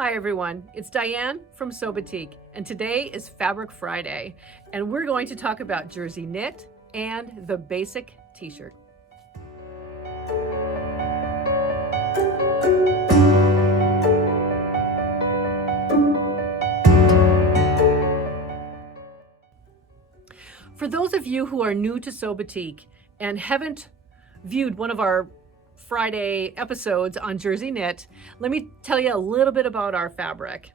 Hi everyone, it's Diane from SewBatik, and today is Fabric Friday, and we're going to talk about jersey knit and the basic t-shirt. For those of you who are new to SewBatik and haven't viewed one of our Friday episodes on jersey knit, let me tell you a little bit about our fabric.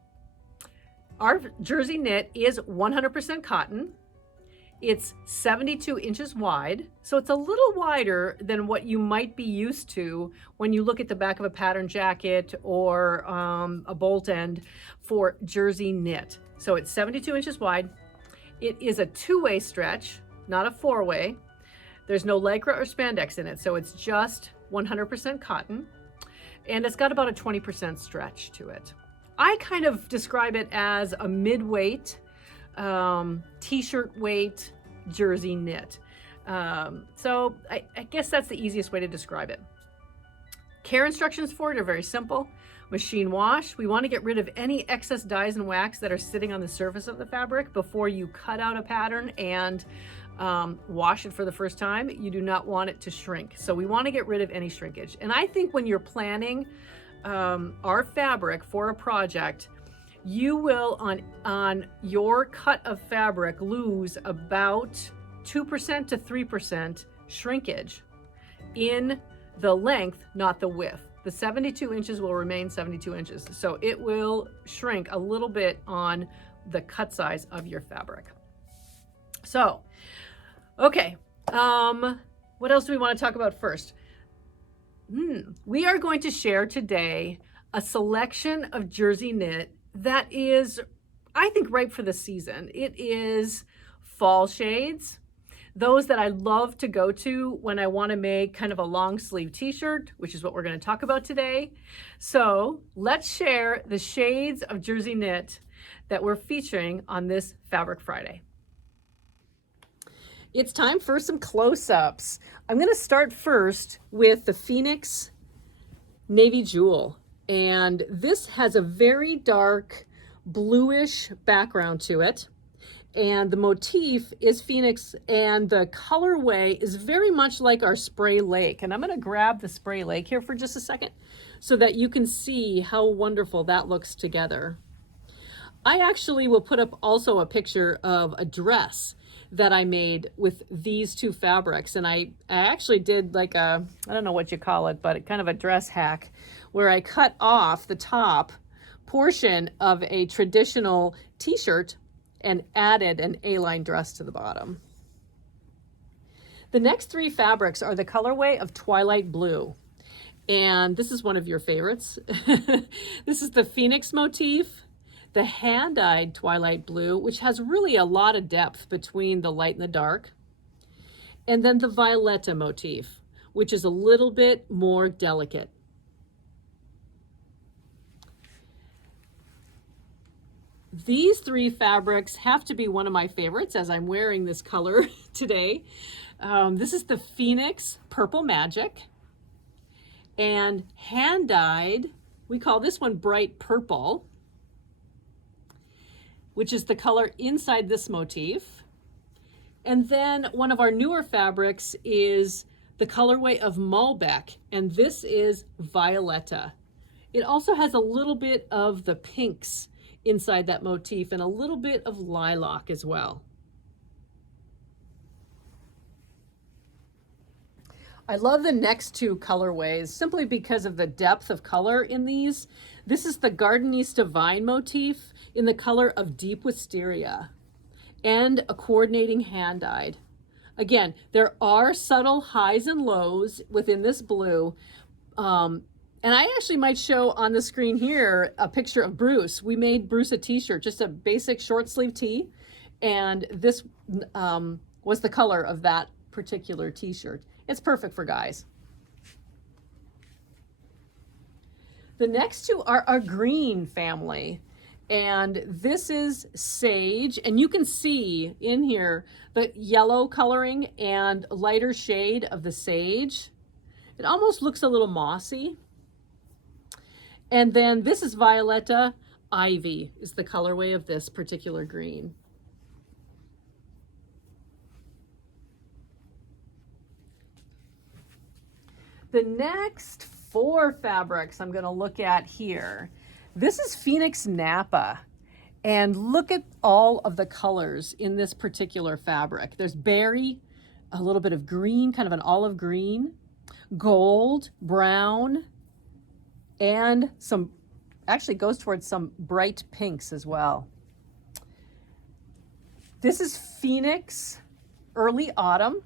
Our jersey knit is 100% cotton. It's 72 inches wide, so it's a little wider than what you might be used to when you look at the back of a pattern jacket or a bolt end for jersey knit. So it's 72 inches wide. It is a two-way stretch, not a four-way. There's no lycra or spandex in it, so it's just 100% cotton, and it's got about a 20% stretch to it. I kind of describe it as a mid-weight, t-shirt weight jersey knit. So I guess that's the easiest way to describe it. Care instructions for it are very simple. Machine wash. We want to get rid of any excess dyes and wax that are sitting on the surface of the fabric before you cut out a pattern and wash it for the first time. You do not want it to shrink. So we want to get rid of any shrinkage. And I think when you're planning our fabric for a project, you will on your cut of fabric lose about 2% to 3% shrinkage in the length, not the width. The 72 inches will remain 72 inches. So it will shrink a little bit on the cut size of your fabric. So, okay, what else do we want to talk about first? We are going to share today a selection of jersey knit that is, I think, ripe for the season. It is fall shades, those that I love to go to when I want to make kind of a long sleeve t-shirt, which is what we're going to talk about today. So let's share the shades of jersey knit that we're featuring on this Fabric Friday. It's time for some close-ups. I'm going to start first with the Phoenix Navy Jewel. And this has a very dark bluish background to it. And the motif is Phoenix, and the colorway is very much like our Spray Lake. And I'm going to grab the Spray Lake here for just a second so that you can see how wonderful that looks together. I actually will put up also a picture of a dress that I made with these two fabrics. And I actually did like a, I don't know what you call it, but kind of a dress hack where I cut off the top portion of a traditional t-shirt and added an A-line dress to the bottom. The next three fabrics are the colorway of Twilight Blue. And this is one of your favorites. This is the Phoenix motif, the hand-dyed Twilight Blue, which has really a lot of depth between the light and the dark. And then the Violetta motif, which is a little bit more delicate. These three fabrics have to be one of my favorites as I'm wearing this color today. This is the Phoenix Purple Magic, and hand-dyed, we call this one Bright Purple, which is the color inside this motif. And then one of our newer fabrics is the colorway of Malbec, and this is Violetta. It also has a little bit of the pinks inside that motif and a little bit of lilac as well. I love the next two colorways simply because of the depth of color in these. This is the Gardenista Vine motif in the color of Deep Wisteria and a coordinating hand-dyed. Again, there are subtle highs and lows within this blue. And I actually might show on the screen here a picture of Bruce. We made Bruce a t-shirt, just a basic short sleeve tee. And this was the color of that particular t-shirt. It's perfect for guys. The next two are our green family. And this is Sage. And you can see in here the yellow coloring and lighter shade of the sage. It almost looks a little mossy. And then this is Violetta Ivy is the colorway of this particular green. The next 4 fabrics I'm going to look at here. This is Phoenix Napa. And look at all of the colors in this particular fabric. There's berry, a little bit of green, kind of an olive green, gold, brown, and some, actually goes towards some bright pinks as well. This is Phoenix Early Autumn,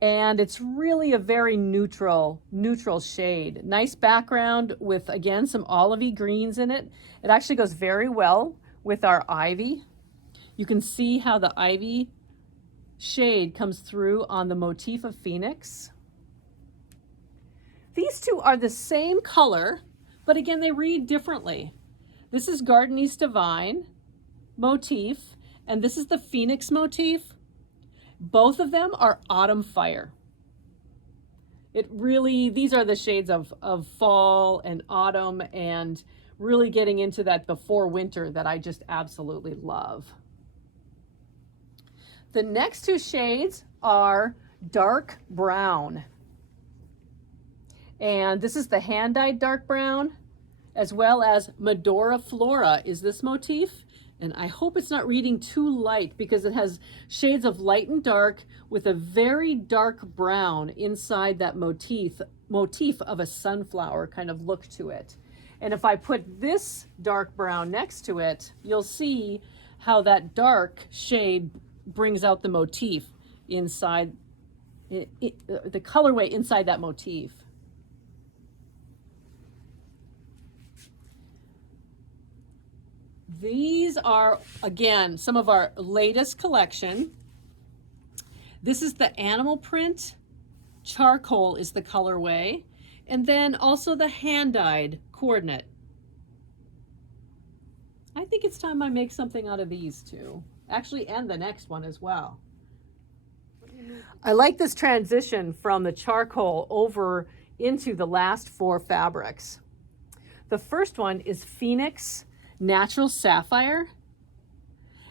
and it's really a very neutral shade. Nice background with, again, some olivey greens in it. It actually goes very well with our ivy. You can see how the ivy shade comes through on the motif of Phoenix. These two are the same color, but again, they read differently. This is Garden East Divine motif, and this is the Phoenix motif. Both of them are Autumn Fire. It really, these are the shades of fall and autumn, and really getting into that before winter that I just absolutely love. The next 2 shades are dark brown. And this is the hand-dyed dark brown, as well as Medora Flora is this motif. And I hope it's not reading too light, because it has shades of light and dark with a very dark brown inside that motif of a sunflower kind of look to it. And if I put this dark brown next to it, you'll see how that dark shade brings out the motif inside, the colorway inside that motif. These are, again, some of our latest collection. This is the animal print. Charcoal is the colorway. And then also the hand-dyed coordinate. I think it's time I make something out of these two. Actually, and the next one as well. I like this transition from the charcoal over into the last 4 fabrics. The first one is Phoenix Natural Sapphire,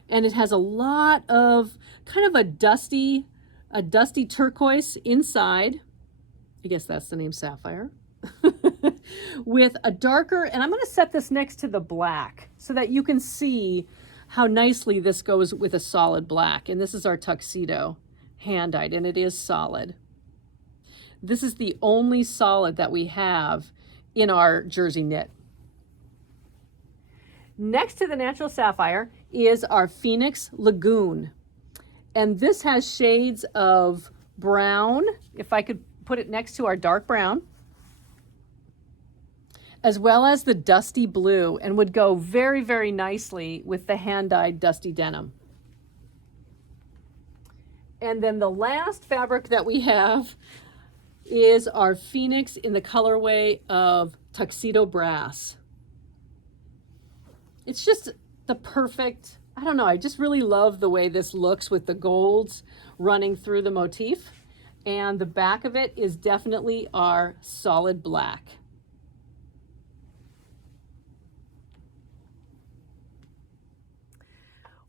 and it has a lot of kind of a dusty turquoise inside. I guess that's the name Sapphire. With a darker, and I'm going to set this next to the black so that you can see how nicely this goes with a solid black. And this is our tuxedo hand-dyed, and it is solid. This is the only solid that we have in our jersey knit. Next to the Natural Sapphire is our Phoenix Lagoon. And this has shades of brown, if I could put it next to our dark brown, as well as the dusty blue, and would go very, very nicely with the hand-dyed dusty denim. And then the last fabric that we have is our Phoenix in the colorway of Tuxedo Brass. It's just the perfect, I don't know, I just really love the way this looks with the golds running through the motif. And the back of it is definitely our solid black.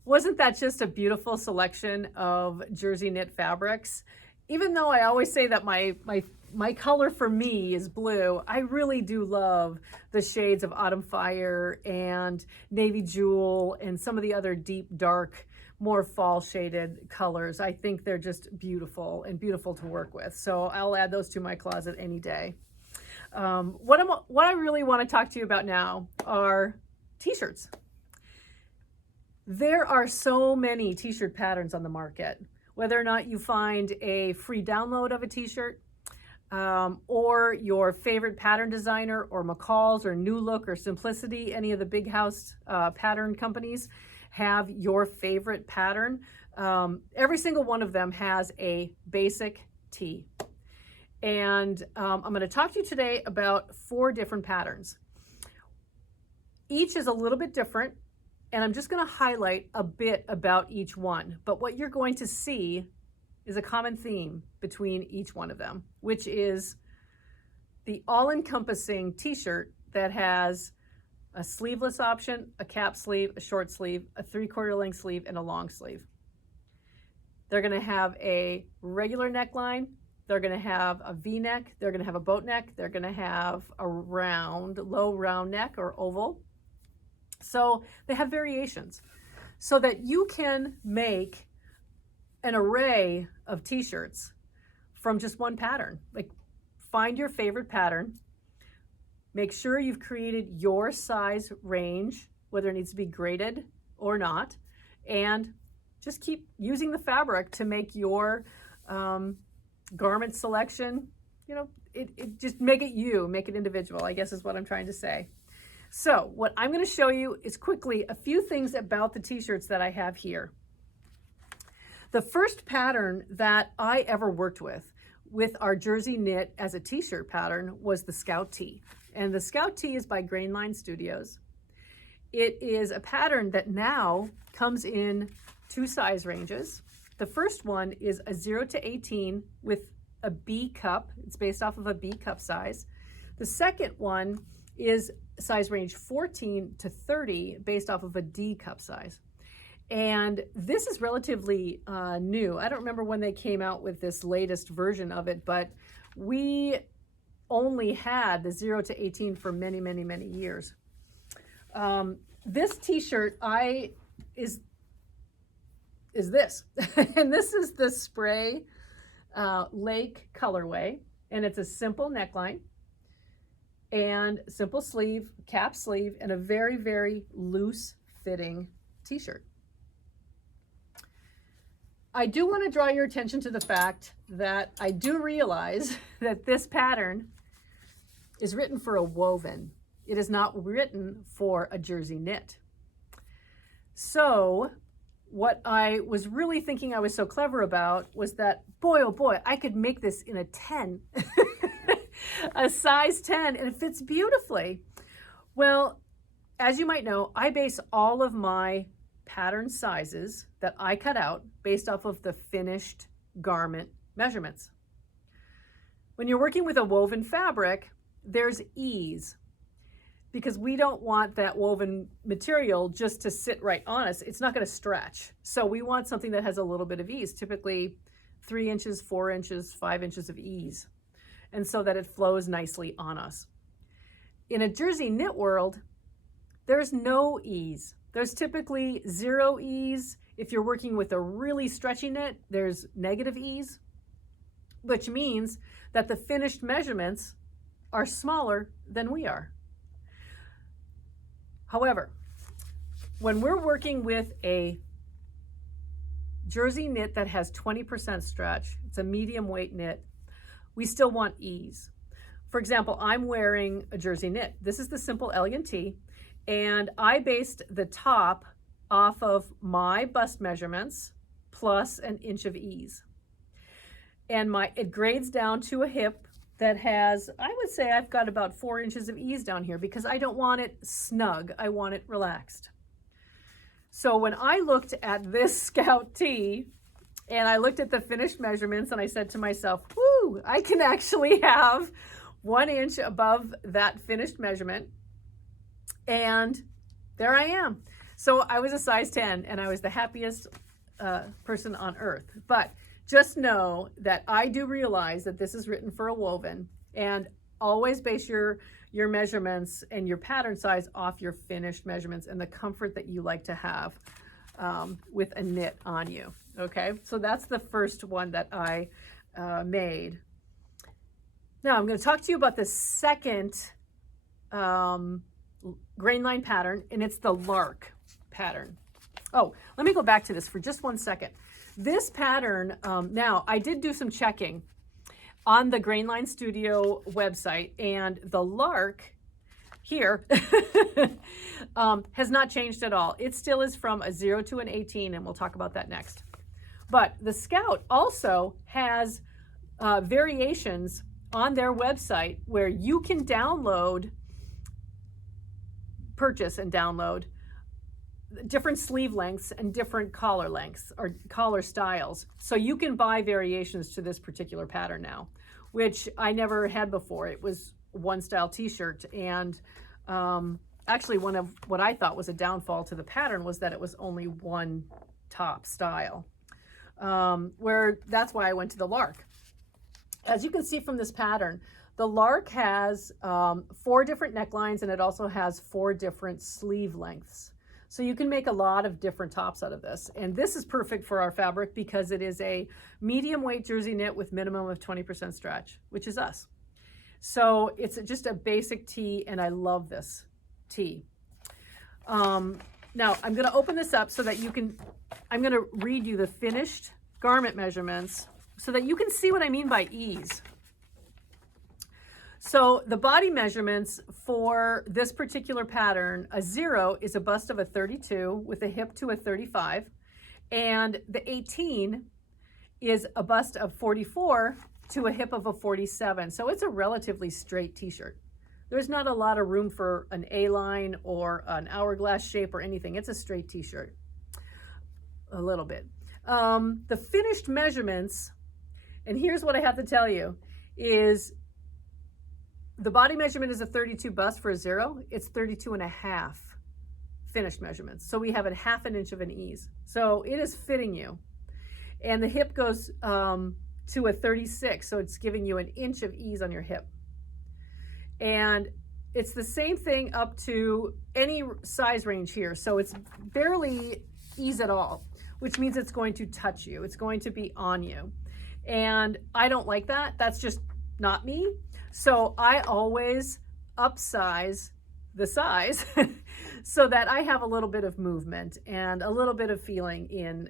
Wasn't that just a beautiful selection of jersey knit fabrics? Even though I always say that my color for me is blue, I really do love the shades of Autumn Fire and Navy Jewel and some of the other deep, dark, more fall shaded colors. I think they're just beautiful and beautiful to work with. So I'll add those to my closet any day. What I really want to talk to you about now are t-shirts. There are so many t-shirt patterns on the market. Whether or not you find a free download of a t-shirt, or your favorite pattern designer, or McCall's, or New Look, or Simplicity, any of the big house pattern companies have your favorite pattern. Every single one of them has a basic tee. And I'm going to talk to you today about 4 different patterns. Each is a little bit different, and I'm just going to highlight a bit about each one. But what you're going to see is a common theme between each one of them, which is the all-encompassing t-shirt that has a sleeveless option, a cap sleeve, a short sleeve, a 3/4 length sleeve, and a long sleeve. They're going to have a regular neckline. They're going to have a V-neck. They're going to have a boat neck. They're going to have a round, low round neck or oval. So they have variations so that you can make an array of t-shirts from just one pattern. Like, find your favorite pattern. Make sure you've created your size range, whether it needs to be graded or not, and just keep using the fabric to make your garment selection, you know, it just make it you, make it individual, I guess is what I'm trying to say. So what I'm going to show you is quickly a few things about the t-shirts that I have here. The first pattern that I ever worked with our Jersey Knit as a t-shirt pattern was the Scout Tee. And the Scout Tee is by Grainline Studios. It is a pattern that now comes in 2 size ranges. The first one is a 0 to 18 with a B cup. It's based off of a B cup size. The second one is size range 14 to 30 based off of a D cup size. And this is relatively new. I don't remember when they came out with this latest version of it, but we only had the 0 to 18 for many, many, many years. This t-shirt is this. And this is the Spray Lake colorway, and it's a simple neckline and simple sleeve, cap sleeve, and a very, very loose fitting t-shirt. I do want to draw your attention to the fact that I do realize that this pattern is written for a woven. It is not written for a jersey knit. So what I was really thinking I was so clever about was that, boy, oh boy, I could make this in a 10, a size 10, and it fits beautifully. Well, as you might know, I base all of my pattern sizes that I cut out based off of the finished garment measurements. When you're working with a woven fabric, there's ease, because we don't want that woven material just to sit right on us. It's not going to stretch. So we want something that has a little bit of ease, typically 3 inches, 4 inches, 5 inches of ease, and so that it flows nicely on us. In a jersey knit world, there's no ease. There's typically 0 ease. If you're working with a really stretchy knit, there's negative ease, which means that the finished measurements are smaller than we are. However, when we're working with a jersey knit that has 20% stretch, it's a medium weight knit, we still want ease. For example, I'm wearing a jersey knit. This is the Simple Elegant Tee, and I based the top off of my bust measurements plus an inch of ease. And it grades down to a hip that has, I would say I've got about 4 inches of ease down here, because I don't want it snug. I want it relaxed. So when I looked at this Scout Tee and I looked at the finished measurements, and I said to myself, whoo, I can actually have 1 inch above that finished measurement. And there I am. So I was a size 10, and I was the happiest person on earth. But just know that I do realize that this is written for a woven, and always base your measurements and your pattern size off your finished measurements and the comfort that you like to have with a knit on you. Okay, so that's the first one that I made. Now I'm going to talk to you about the second Grainline pattern, and it's the Lark pattern. Oh, let me go back to this for just 1 second. This pattern, now I did do some checking on the Grainline Studio website, and the Lark here has not changed at all. It still is from a 0 to an 18, and we'll talk about that next. But the Scout also has variations on their website where you can purchase and download different sleeve lengths and different collar lengths or collar styles. So you can buy variations to this particular pattern now, which I never had before. It was one style t-shirt, and Actually, one of what I thought was a downfall to the pattern was that it was only one top style, where that's why I went to the lark. As you can see from this pattern, the lark has 4 different necklines, and it also has 4 different sleeve lengths. So you can make a lot of different tops out of this. And this is perfect for our fabric because it is a medium weight jersey knit with minimum of 20% stretch, which is us. So it's just a basic tee, and I love this tee. Now I'm going to open this up so that you can, I'm going to read you the finished garment measurements so that you can see what I mean by ease. So the body measurements for this particular pattern, a 0 is a bust of a 32 with a hip to a 35, and the 18 is a bust of 44 to a hip of a 47. So it's a relatively straight t-shirt. There's not a lot of room for an A-line or an hourglass shape or anything. It's a straight t-shirt, a little bit. The finished measurements, and here's what I have to tell you, is the body measurement is a 32 bust for a 0. It's 32.5 finished measurements. So we have a 1/2 inch of an ease. So it is fitting you. And the hip goes to a 36. So it's giving you an inch of ease on your hip. And it's the same thing up to any size range here. So it's barely ease at all, which means it's going to touch you. It's going to be on you. And I don't like that. That's just not me. So I always upsize the size so that I have a little bit of movement and a little bit of feeling in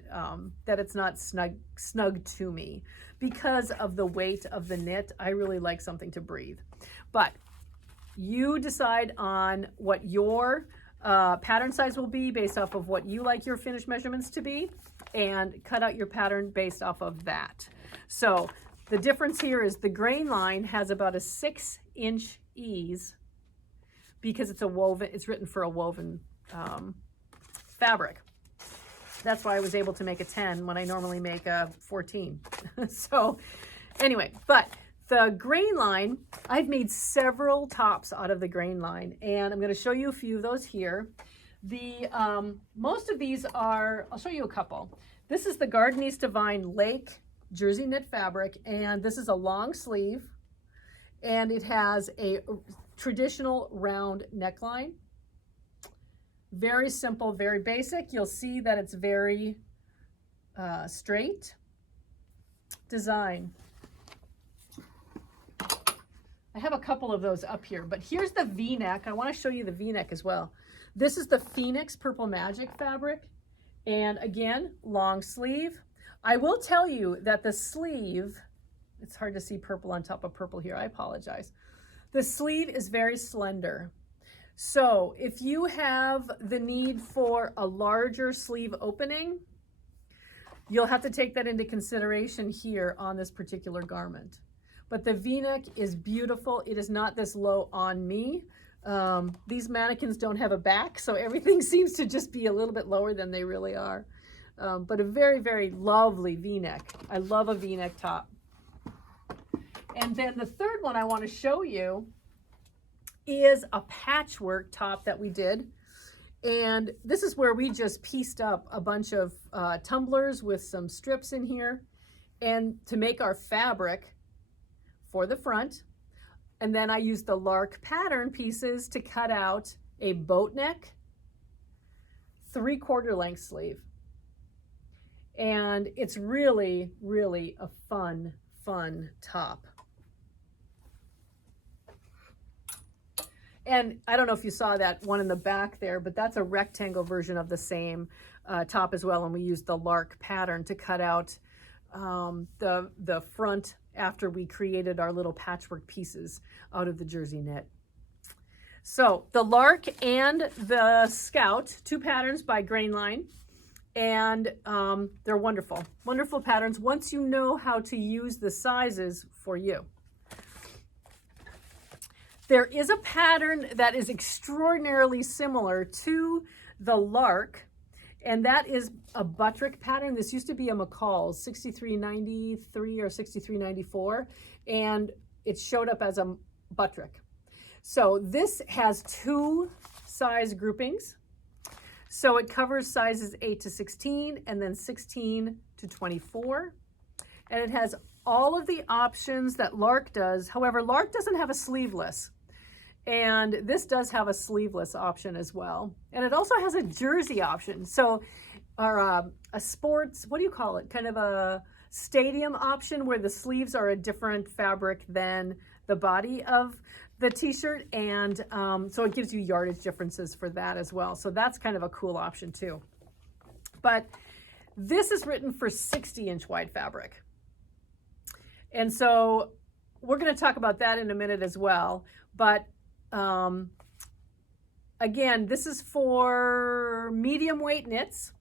that it's not snug to me. Because of the weight of the knit, I really like something to breathe. But you decide on what your pattern size will be based off of what you like your finished measurements to be, and cut out your pattern based off of that. So the difference here is the grain line has about a 6-inch ease because it's a woven, it's written for a woven fabric. That's why I was able to make a 10 when I normally make a 14. So anyway, but the grain line, I've made several tops out of the grain line, and I'm going to show you a few of those here. The most of these are, I'll show you a couple. This is the Gardenista Vine Lake Jersey knit fabric, and this is a long sleeve, and it has a traditional round neckline. Very simple, very basic. You'll see that it's very straight design. I have a couple of those up here, but here's the V-neck. I want to show you the V-neck as well. This is the Phoenix Purple Magic fabric, and again, long sleeve. I will tell you that the sleeve, it's hard to see purple on top of purple here, I apologize. The sleeve is very slender. So if you have the need for a larger sleeve opening, you'll have to take that into consideration here on this particular garment. But the V-neck is beautiful. It is not this low on me. These mannequins don't have a back, so everything seems to just be a little bit lower than they really are. But a very, very lovely V-neck. I love a V-neck top. And then the third one I want to show you is a patchwork top that we did. And this is where we just pieced up a bunch of tumblers with some strips in here, and to make our fabric for the front. And then I used the lark pattern pieces to cut out a boat neck, 3/4 length sleeve. And it's really, really a fun, fun top. And I don't know if you saw that one in the back there, but that's a rectangle version of the same top as well. And we used the lark pattern to cut out the front after we created our little patchwork pieces out of the jersey knit. So the lark and the scout, 2 patterns by Grainline, and they're wonderful, wonderful patterns once you know how to use the sizes for you. There is a pattern that is extraordinarily similar to the lark, and that is a buttrick pattern. This used to be a McCall's 6393 or 6394, and it showed up as a buttrick. So this has 2 size groupings. So it covers sizes 8 to 16 and then 16 to 24. And it has all of the options that Lark does. However, Lark doesn't have a sleeveless. And this does have a sleeveless option as well. And it also has a jersey option. So, or a sports, what do you call it? Kind of a stadium option where the sleeves are a different fabric than the body of the t-shirt. And so it gives you yardage differences for that as well. So that's kind of a cool option too. But this is written for 60-inch wide fabric. And so we're going to talk about that in a minute as well. But again, this is for medium weight knits.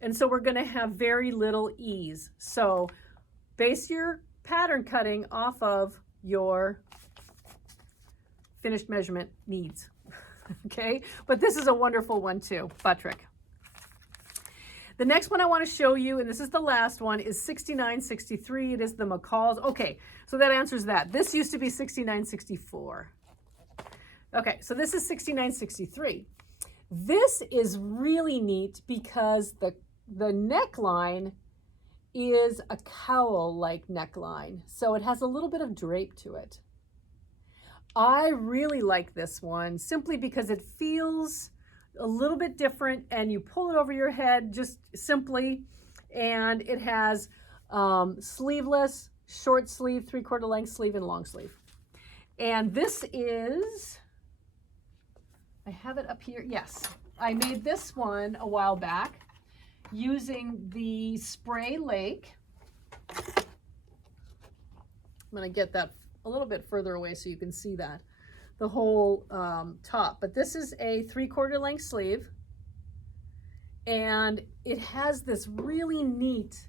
And so we're going to have very little ease. So base your pattern cutting off of your finished measurement needs. Okay, but this is a wonderful one too, butt trick. The next one I want to show you, and this is the last one, is 6963. It is the McCall's. Okay, so that answers that. This used to be 6964. Okay, so this is 6963. This is really neat because the neckline is a cowl-like neckline. So it has a little bit of drape to it. I really like this one simply because it feels a little bit different, and you pull it over your head just simply, and it has sleeveless, short sleeve, 3/4 length sleeve, and long sleeve. And this is, I have it up here. Yes, I made this one a while back using the Spray Lake. I'm going to get that a little bit further away so you can see that, the whole top. But this is a 3/4 length sleeve, and it has this really neat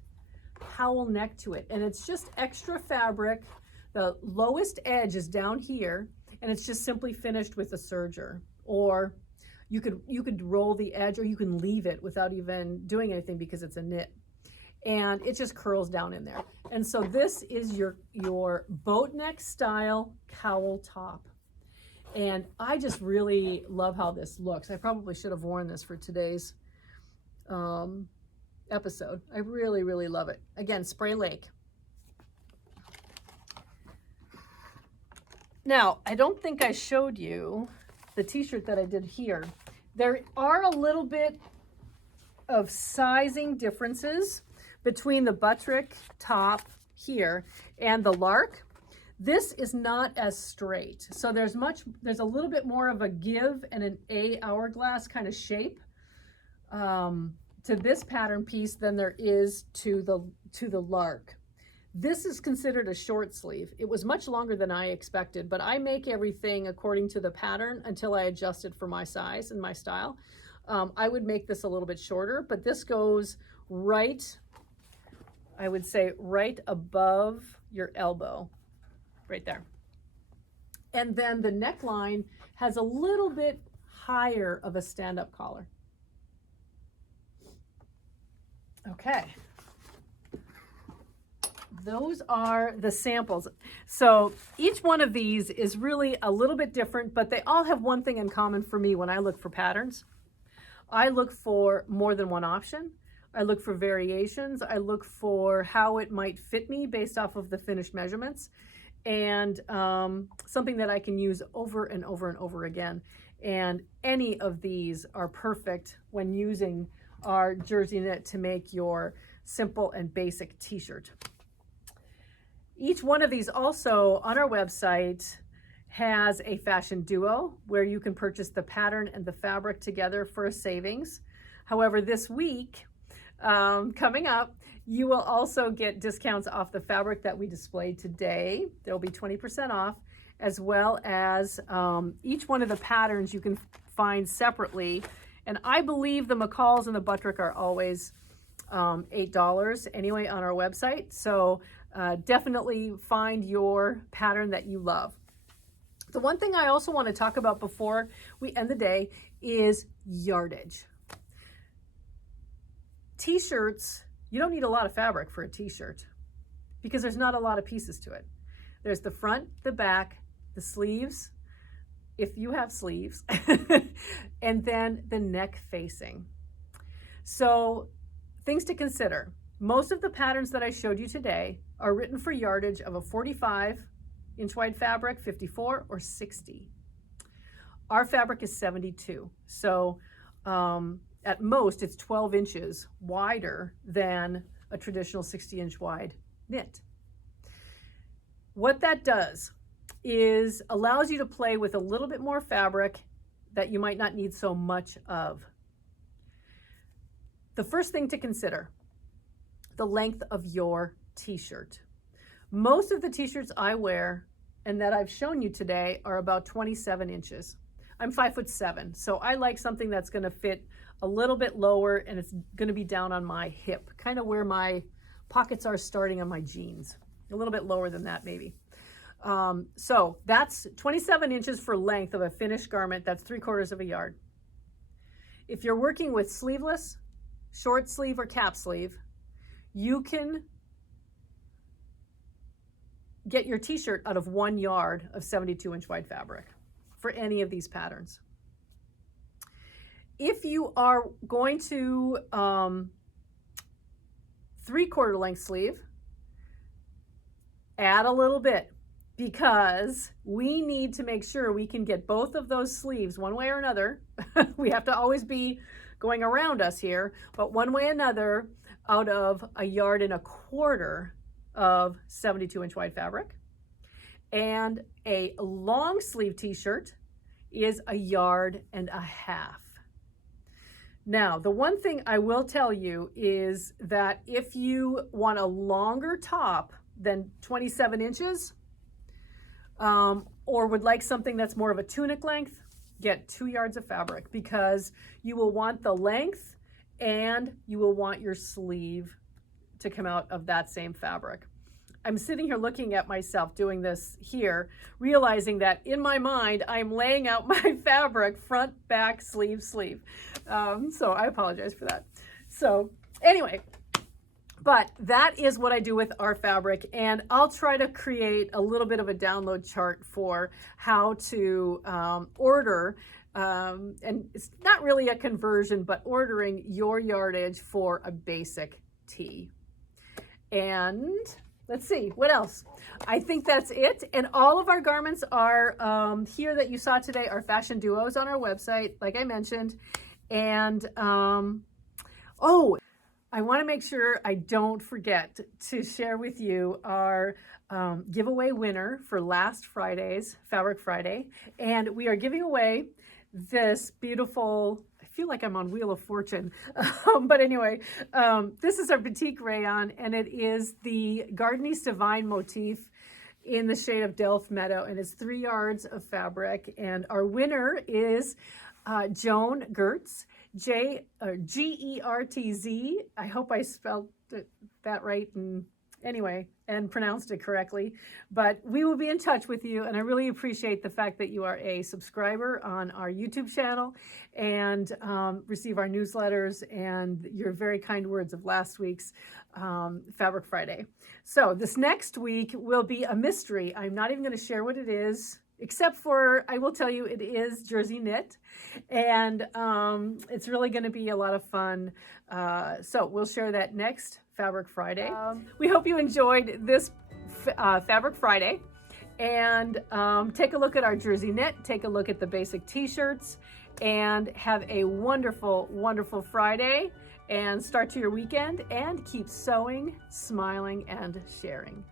cowl neck to it, and it's just extra fabric. The lowest edge is down here, and it's just simply finished with a serger. Or you could roll the edge, or you can leave it without even doing anything because it's a knit, and it just curls down in there. And so this is your boat neck style cowl top. And I just really love how this looks. I probably should have worn this for today's episode. I really, really love it. Again, Spray Lake. Now, I don't think I showed you the t-shirt that I did here. There are a little bit of sizing differences between the buttrick top here and the Lark. This is not as straight. So there's a little bit more of a give and an A hourglass kind of shape to this pattern piece than there is to the Lark. This is considered a short sleeve. It was much longer than I expected, but I make everything according to the pattern until I adjust it for my size and my style. I would make this a little bit shorter, but this goes right, I would say right above your elbow, right there. And then the neckline has a little bit higher of a stand-up collar. Okay. Those are the samples. So each one of these is really a little bit different, but they all have one thing in common for me when I look for patterns. I look for more than one option. I look for variations. I look for how it might fit me based off of the finished measurements, and something that I can use over and over and over again. And any of these are perfect when using our Jersey Knit to make your simple and basic t-shirt. Each one of these also on our website has a fashion duo where you can purchase the pattern and the fabric together for a savings. However, this week, coming up, you will also get discounts off the fabric that we displayed today. There'll be 20% off, as well as each one of the patterns you can find separately. And I believe the McCalls and the buttrick are always $8 anyway on our website. So definitely find your pattern that you love. The one thing I also want to talk about before we end the day is yardage. T-shirts, you don't need a lot of fabric for a t-shirt because there's not a lot of pieces to it. There's the front, the back, the sleeves, if you have sleeves, and then the neck facing. So things to consider. Most of the patterns that I showed you today are written for yardage of a 45-inch wide fabric, 54 or 60. Our fabric is 72. So at most it's 12 inches wider than a traditional 60-inch wide knit. What that does is allows you to play with a little bit more fabric that you might not need so much of. The first thing to consider, the length of your t-shirt. Most of the t-shirts I wear and that I've shown you today are about 27 inches. I'm 5'7", so I like something that's going to fit a little bit lower and it's going to be down on my hip, kind of where my pockets are starting on my jeans. A little bit lower than that maybe. So that's 27 inches for length of a finished garment. That's 3/4 of a yard. If you're working with sleeveless, short sleeve or cap sleeve, you can get your t-shirt out of 1 yard of 72-inch wide fabric for any of these patterns. If you are going to 3/4 length sleeve, add a little bit, because we need to make sure we can get both of those sleeves one way or another. We have to always be going around us here, but one way or another out of 1.25 yards of 72-inch wide fabric. And a long sleeve t-shirt is 1.5 yards. Now, the one thing I will tell you is that if you want a longer top than 27 inches, or would like something that's more of a tunic length, get 2 yards of fabric, because you will want the length and you will want your sleeve to come out of that same fabric. I'm sitting here looking at myself doing this here, realizing that in my mind, I'm laying out my fabric front, back, sleeve, sleeve. So I apologize for that. So anyway, but that is what I do with our fabric, and I'll try to create a little bit of a download chart for how to order, and it's not really a conversion, but ordering your yardage for a basic tee. And let's see, what else? I think that's it. And all of our garments are here that you saw today are fashion duos on our website, like I mentioned. And oh, I want to make sure I don't forget to share with you our giveaway winner for last Friday's Fabric Friday. And we are giving away this beautiful, I feel like I'm on Wheel of Fortune, but anyway, this is our Batik rayon, and it is the Gardenese Divine motif in the shade of Delft Meadow, and it's 3 yards of fabric. And our winner is Joan Gertz, G-E-R-T-Z. I hope I spelled that right and pronounced it correctly. But we will be in touch with you, and I really appreciate the fact that you are a subscriber on our YouTube channel and receive our newsletters and your very kind words of last week's Fabric Friday. So this next week will be a mystery. I'm not even going to share what it is, except for I will tell you it is Jersey Knit, and it's really going to be a lot of fun. So we'll share that next Fabric Friday. We hope you enjoyed this Fabric Friday, and take a look at our Jersey Knit, take a look at the basic t-shirts, and have a wonderful, wonderful Friday, and start to your weekend, and keep sewing, smiling, and sharing.